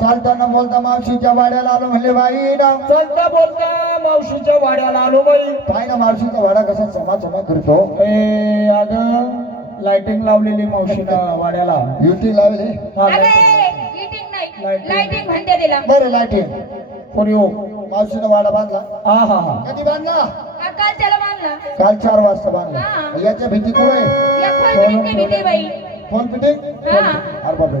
चालताना बोलता मावशीच्या वाड्याला आलो म्हणले बाई ना चालता बोलता मावशीच्या वाड्याला आलो बाई. पाय ना मावशीचा वाडा कसा चमा करतो. ए अगं लाइटिंग लावलेली मावशीनं वाड्याला. युटी लावली लाइटिंग म्हणते तिला. बरं लाईटिंग कोणी हो मावशीनं वाडा बांधला. हा हा हा कधी बांधला? काल त्याला बांधला. काल 4 वाजता बांधला. हा. याच्या भीती कुठे या खोलून भीती बाई. फोन पिटे हा अरे बापरे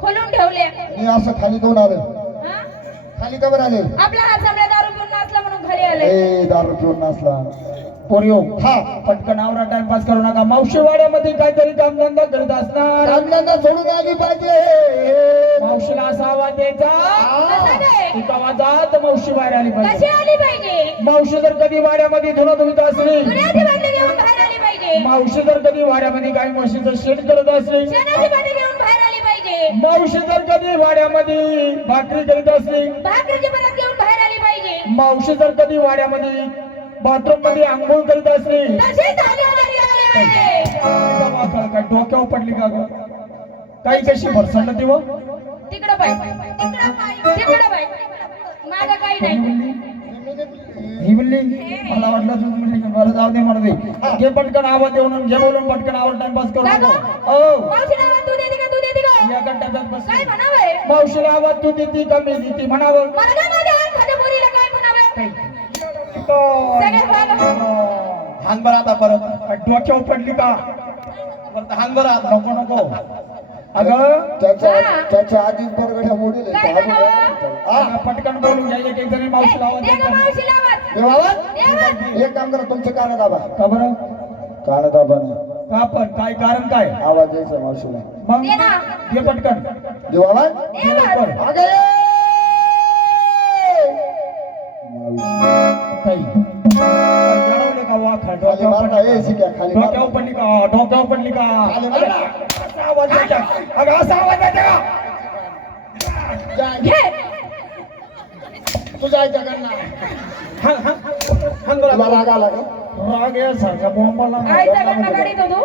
खोलून ठेवले. मी असं खाली कोण आलं? हा खाली कबर आले? आपला हा समजा दारू पिऊन नाचला म्हणून घरी आले. ए दारू पिऊन नसला. पोरी हो हा पटकन आवरा टाइमपास करू नका. मावशी वाड्यामध्ये काहीतरी कामधंदा करत असणार. रामनंदा सोडून आली पाहिजे. मावशीला असा आवाज द्यायचा कसं काय? तू कवा जात मावशी बाहेर आली कशी पाहिजे. आली पाहिजे? मावशी जर कधी वाड्यामध्ये धुणं धुवीत असली, दुनियाची बाटली घेऊन बाहेर आली पाहिजे. मावशी जर कधी वाड्यामध्ये गाई म्हशीचं शेण करत असली, शेणाची बाटली घेऊन बाहेर आली पाहिजे. मावशी जर कधी वाड्यामध्ये भाकरी करीत असली, भाकरीची परत घेऊन बाहेर आली पाहिजे. मावशी जर कधी वाड्यामध्ये बाथरूम मध्ये आंघोळ करीत असली, तशी झाली घरी आली पाहिजे. काय डोक्यावर पडली का ग? काही कशी भरसडलं ती व तिकडं बाई तिकडं बाई माझं काही नाही. ही म्हणली मला वाटलं तू म्हणली का बरं जाऊ दे म्हणू दे. घे पटकन आवाज देऊन घे बोलून पटकन आवाज टाइमपास करू का नको. गं? ओ मावशीला आवाज तू देते का तू देते का? या घंट्यात बस. काय म्हणावंय? मावशीला आवाज तू देती का मी देती म्हणावं. मला काय माझ्या खात्या पोरीला काय म्हणावं? तो सगळे बघा. हान बरं आता परत डोक्यावर पडली का परत हान बरं आता नको नको. अगं त्याच्या आधी बरगड्या मोडील काय म्हणावं? पटकन बोलून घ्या. एक जणी मावशीला आवाज दे गं देतात. मावशीला आवाज. देवावर दे गं. एक काम करा तुमचे कान दाबा. का बरं कान दाबा ना. का पण काय कारण काय आवाज द्यायचा मावशीला. मग दे ना. घे पटकन देवावर दे आवाज. लवकर. अगे काही जळवले का वाखा खाली मार ना, ए, शिक्या, खाली मार. डोक्यावर पडली का डोक्यावर पडली का खाली मार ना. असा आवाज द्यायचा. अगं असा आवाज द्यायचा का? घे. तुझ्या आईच्या कन्ना हंग तुला राग आला का? राग यासारखा बोंबाला आईचा गन्ना काढीत होतो.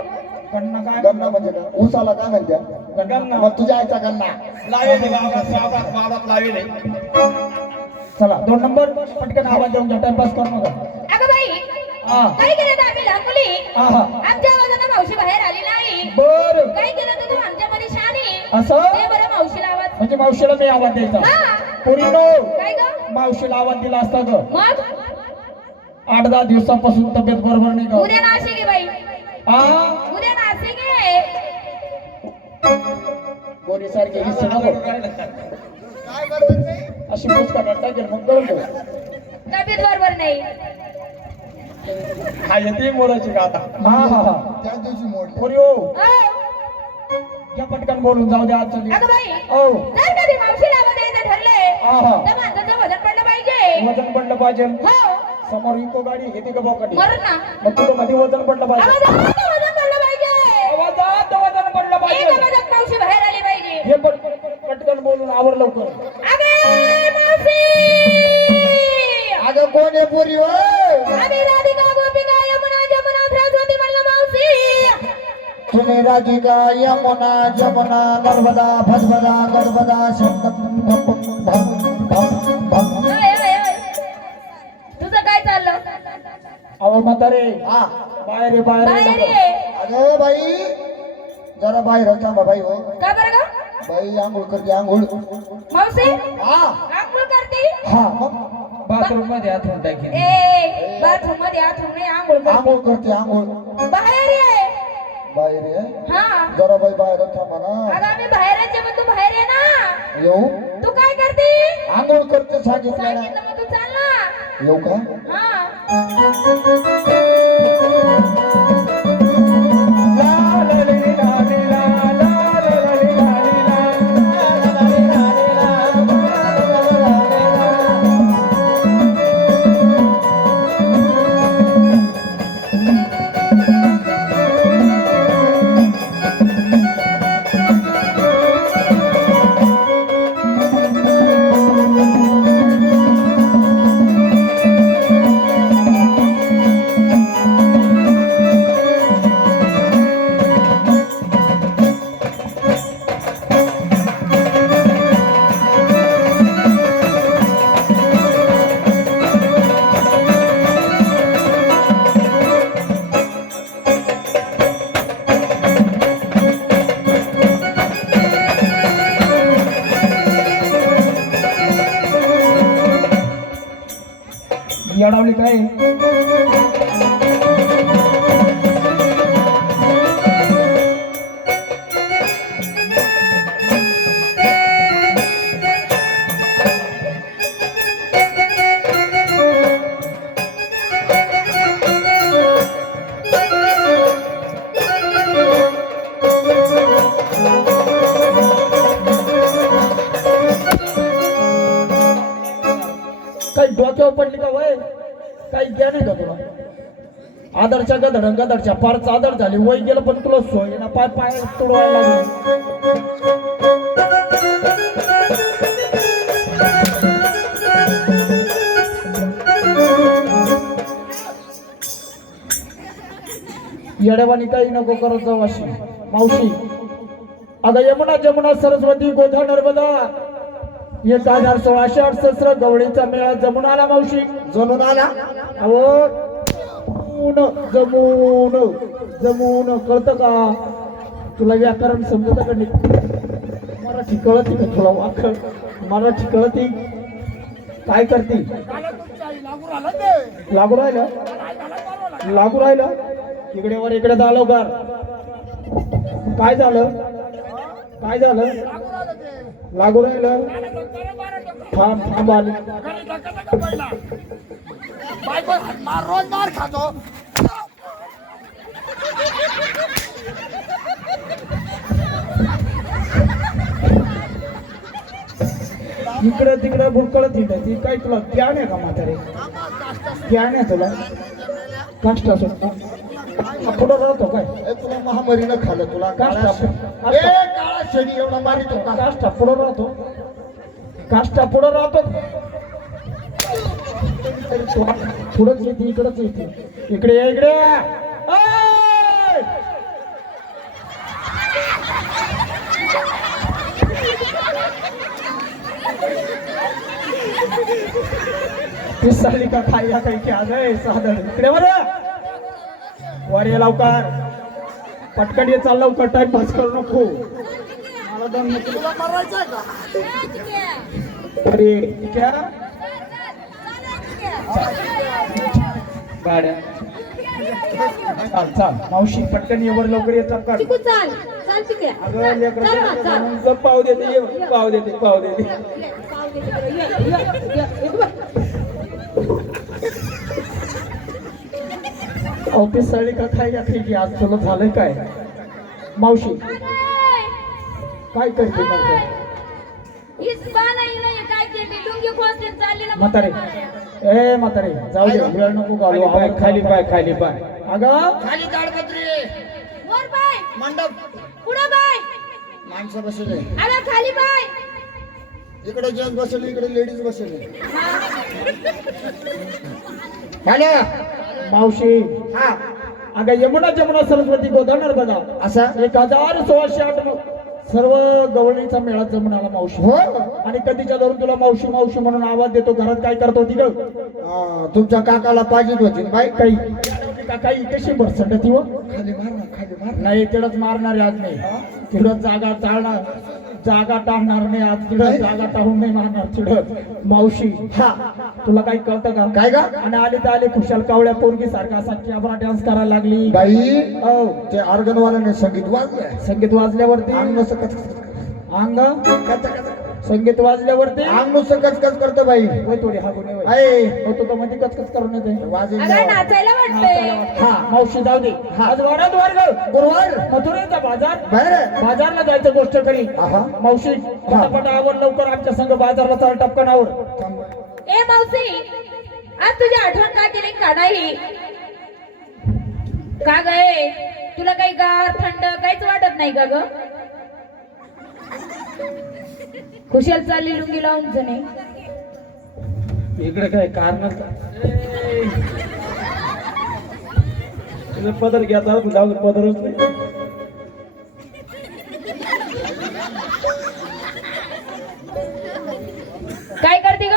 कन्ना काय गन्ना म्हणजे का? ऊसाला काय म्हणत्या? गन्ना मग तुझ्या आईचा गन्ना. चला 2 नंबर पटकन आवाज देऊन घ्या. टाइमपास करू नका. अगं बाई हा काय केलं आम्ही लहान मुली? हा हा आमच्या आवाजानं मावशी बाहेर आली नाही. बर काय केलं तू आमच्यामध्ये शाने? असं दे बरं मावशीला आवाज. म्हणजे मावशीला मी आवाज द्यायचा. हा पोरीनो काय ग? मावशीला आवाज दिला असता ग मग 8-10 दिवसापासून तब्येत बरोबर नाही का? उद्या नाशिक आहे बाई. हा उद्या नाशिक आहे. पोरी सारखी हिस्से नको काय बरोबर नाही? अशी पोच करणार टाकेल मग करून ठेव. तब्येत बरोबर नाही. हा येते मोराची का आता. हा हा हा त्याच दिवशी मोडले. पोरी हो ओ, घ्या पटकन बोलून जाऊ द्या आजच्या दिवस. अगं बाई हो जर कधी मावशीला आवाज द्यायचं ठरलंय हा हा तर माणसाचं वजन पडलं पाहिजे. वजन पडलं पाहिजे. हो समोर इको गाडी येते का बोकडी मरण ना. मग तुझं मध्ये वजन पडलं पाहिजे. आवाजाचं वजन पडलं पाहिजे. कृष्णे राधिका यमुना जमुना नर्मदा भद्रदा गडबदा ओय, ओय, ओय. तुझं काय चाललं अहो म्हातारे हा बाहेर ये, बाहेर बाहेर ये. ये अगं बाई जरा बाहेर थांबा बाई हो का बरं ग बाई आंघोळ करते आंघोळ मावशी हा आंघोळ करते हा मग बाथरूम मध्ये हातून टाकेन. ए बाथरूम मध्ये आथरूम नाही आंघोळ करते आंघोळ करते आंघोळ बाहेर ये बाहेर ये हा जरा बाई बाहेर थांबा ना अगं आम्ही बाहेरच आहे, मग तू बाहेर ये ना येऊ तू काय करते आंघोळ करते सांगितलं ना सांगितलं मग तू चाल ना येऊ का हा येडावली काय काही डोक्यावर पडली का वय काही ज्ञान आहे का तुला आदरच्या गदरच्या फारच आदर झाली वय गेलं पण तुला सोय ना पाय पाय तुडवायला लागली येड्यावानी काही नको करत जाऊ अशी मावशी अगं यमुना जमुना सरस्वती गोधा नर्मदा 1668 गवळीचा मेळा जमून आला मावशी जणून आला अहो जमून जमून कळतं का तुला व्याकरण समजत का नाही मराठी कळती का तुला वाकळ मराठी कळती काय करती लागू राहिलं इकडे वर इकडे झालो कर काय झालं लागू राहिलं थांब आली रोज मार खातो इकडे तिकडे बुडकळत ती काय तुला ज्ञान आहे का म्हातारे ज्ञान आहे तुला काष्टा सुटता पुढं राहतो काय तुला महामारीनं खाल्लं तुला काष्टा काळा शेडी एवढा मारित होता काष्टा पुढं राहतो पुढंच येते इकडंच येते इकडे ये, इकडे ये. ऐ! पिसाली का खायला काही की आज आहे साधन इकडे वर ये लवकर पटकन ये चाल लवकर टाइम पास करू नको मला दम नको तुला मारायचंय का अरे क्या गाड्या चाल मावशी पटकन ये वर लवकर ये चपकार चिकू चाल चाल चिकू अगं लेकरं पाव देते ये पाव देते ऑफिस साडी का खायला खायची आज तुला झालंय काय मावशी काय करते नंतर म्हातारे ए म्हातारे जाऊ दे वेळ नको घालू आवर खाली पाय अगं खाली ताडपत्री वर पाय मंडप पुढं पाय माणसं बसले आला खाली पाय इकडे जेंट्स बसले इकडे लेडीज बसले हॅलो मावशी हा अगं यमुना जमुना सरस्वती गोदा नर्मदा असा 1608 सर्व गवळणीचा मेळा जमून आला मावशी हो आणि कधीच्या धरून तुला मावशी मावशी म्हणून आवाज देतो. घरात काय करत होती ग? तुमच्या काकाला पाहिजेत होती ना बाई काही काही कशी बरसंडती व खाली मार ना खाली मार नाही तिडच मारणार आज नाही. तिडच जागा टाळणार जागा टाळणार नाही आज. तिडच जागा टाळून नाही मारणार तिडच मावशी. हा तुला काही कळतं का? काय गा आणि आले तर आले खुशाल कावळ्या पोरगी सारखा असा कॅबरा डान्स करायला लागली. बाई हो ते ऑर्गनवाल्याने संगीत वाजलंय संगीत वाजल्यावरती अंग सकच अंग कच कच संगीत वाजल्यावरती अंग सकच कच करतो बाई होय थोडी हागून होय. आहे हो तो मध्ये कचकच करून येते. वाजून अगं नाचायला वाटतंय. हा मावशी जाऊ दे. आज वारात वर्ग गुरुवार मथुरेचा बाजार बाहेर बाजारला जायचं गोष्ट करी. आहा मावशी पटापट आवर लवकर आमच्या संघ बाजारला चाल टपकनावर. ए मावशी आज तुझी आठवण का केली का नाही? का गए तुला काही गार थंड काहीच वाटत नाही का ग? खुशाल चालली लुंगी लावून जणे. इकडे काय कारण तुझं पदर घ्यायचा जाऊ पदरच नाही. काय करते ग?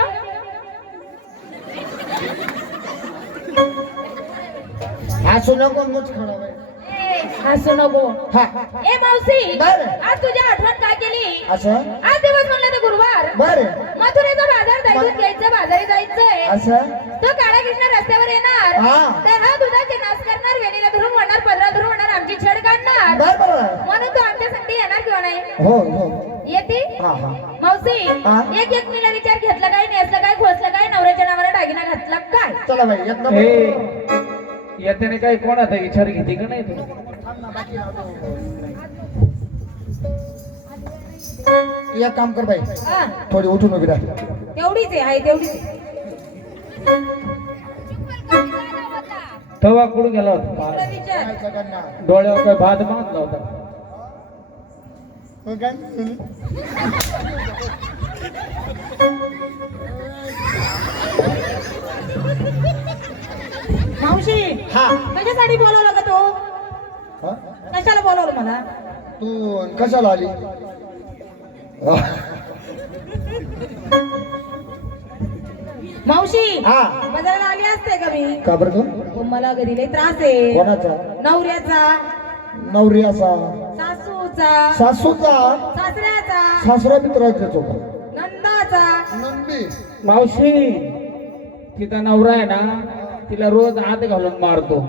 हसू नको मुच खडा बाई हसू नको. हा ए मावशी बरं. आज तुझी आठवण का केली? असं आज दिवस म्हणलं तर गुरुवार बर मथुरेचा बाजार जायचं घ्यायचं बाजारी जायचंय. असं तो काळा कृष्ण रस्त्यावर येणार हा. तर हा दुधाचे नाश करणार वेणीला धरून वळणार पदरा धरून वळणार आमची छेड काढणार बर बर म्हणून तो आमच्या संगती येणार किंवा नाही? हो हो येते हा हा मावशी. हा. एक मीला विचार घेतला काय नेसलं काय खोसलं काय नवऱ्याच्या नावाला दागिना घातला काय? चला बाई एक नंबर येत्याने काय कोणाचा विचार घेते का नाही तू? एक काम कर बाई हा थोडी उठून उभी राहा तेवढीच आहे तेवढीच आहे. तवा कुठं गेला होता? तुला विचार काय सगळ्यांना डोळ्यावर काय भात बांधला होता? हो काय? मावशी हा कशासाठी बोलवलं का तू? हा? कशाला बोलवलं मला? तू कशाला आली मावशी हा बाजाराला आली असते का मी? का बरं ग? हो, मला घरी लई त्रास आहे. कोणाचा नवऱ्याचा नवरी असा सासूचा सासूचा सासऱ्याचा सासरा मित्राचा चोपा नंदाचा. नंदी मावशी तिचा नवरा आहे ना तिला रोज हात घालून मारतो.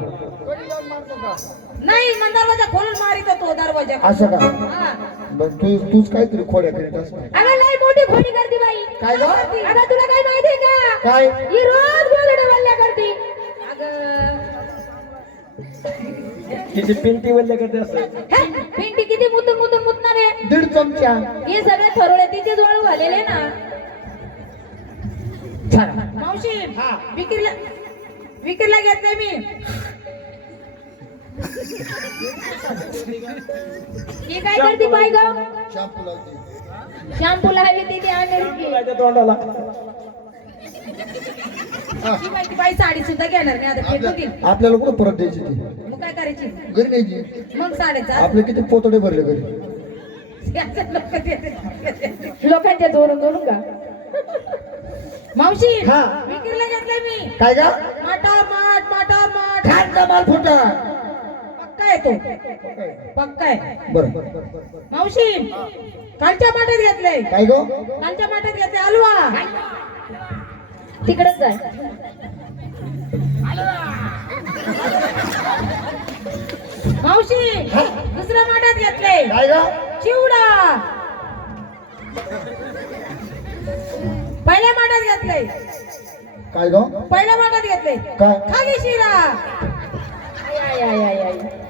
नाही मग दरवाजा खोलून मारित तो दरवाजा. असं का हा. बरं तूच काहीतरी खोड्या करीत असते अगं लई मोठी खोडी करते बाई. काय गं? अगं तुला काय माहितीये का? काय ही रोज गोलडे वल्ल्या करते. अगं तिची पिंटी वल्ले करते असं. हे, भेंडी किती मुतून मुतून मुतणार आहे? 1.5 चमचा हे सगळे थरोळे तिचे जवळ झालेले ना. छान मावशी हा. विक्रीला घेतले मी. ही काय करते बाई ग? शॅम्पू लावते शॅम्पू लावी ती आणली की. त्याच्या तोंडाला ही बाई ती बाई साडी सुद्धा घेणार नाही आता फेकून देईल. आपल्याला कुठं परत द्यायची ती मग काय करायची? घरी न्यायची मग साड्याचा आपले किती पोतडे भरले घरी लोकांच्या जोरून जोरून का? मावशी हा. विक्रीला घेतलंय मी. काय गा मटार माठ छान कमाल फुटा पक्का आहे तो. पक्का आहे. बरं मावशी कालच्या माठात घेतलंय. काय गो कालच्या माठात घेतलंय हलवा. तिकडच जाय. मावशी दुसऱ्या माठात घेतलंय काय गा चिवडा. पहिल्या माठात घेतलंय. काय गो पहिल्या माठात घेतलंय काय खाली शिरा. I, I, I, I, I.